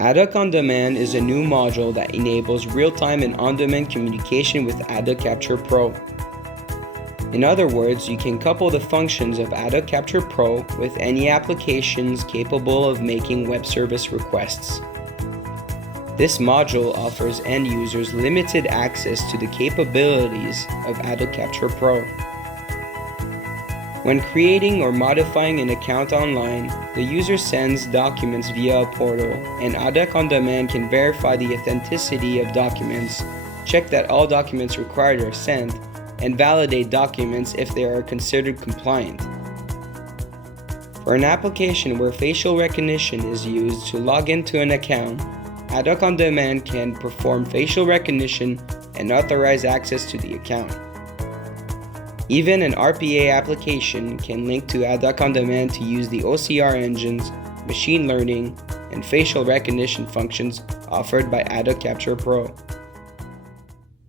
ADHOC On Demand is a new module that enables real-time and on-demand communication with ADHOC Capture Pro. In other words, you can couple the functions of ADHOC Capture Pro with any applications capable of making web service requests. This module offers end users limited access to the capabilities of ADHOC Capture Pro. When creating or modifying an account online, the user sends documents via a portal, and ADHOC On Demand can verify the authenticity of documents, check that all documents required are sent, and validate documents if they are considered compliant. For an application where facial recognition is used to log into an account, ADHOC On Demand can perform facial recognition and authorize access to the account. Even an RPA application can link to ADHOC On Demand to use the OCR engines, machine learning, and facial recognition functions offered by ADHOC Capture Pro.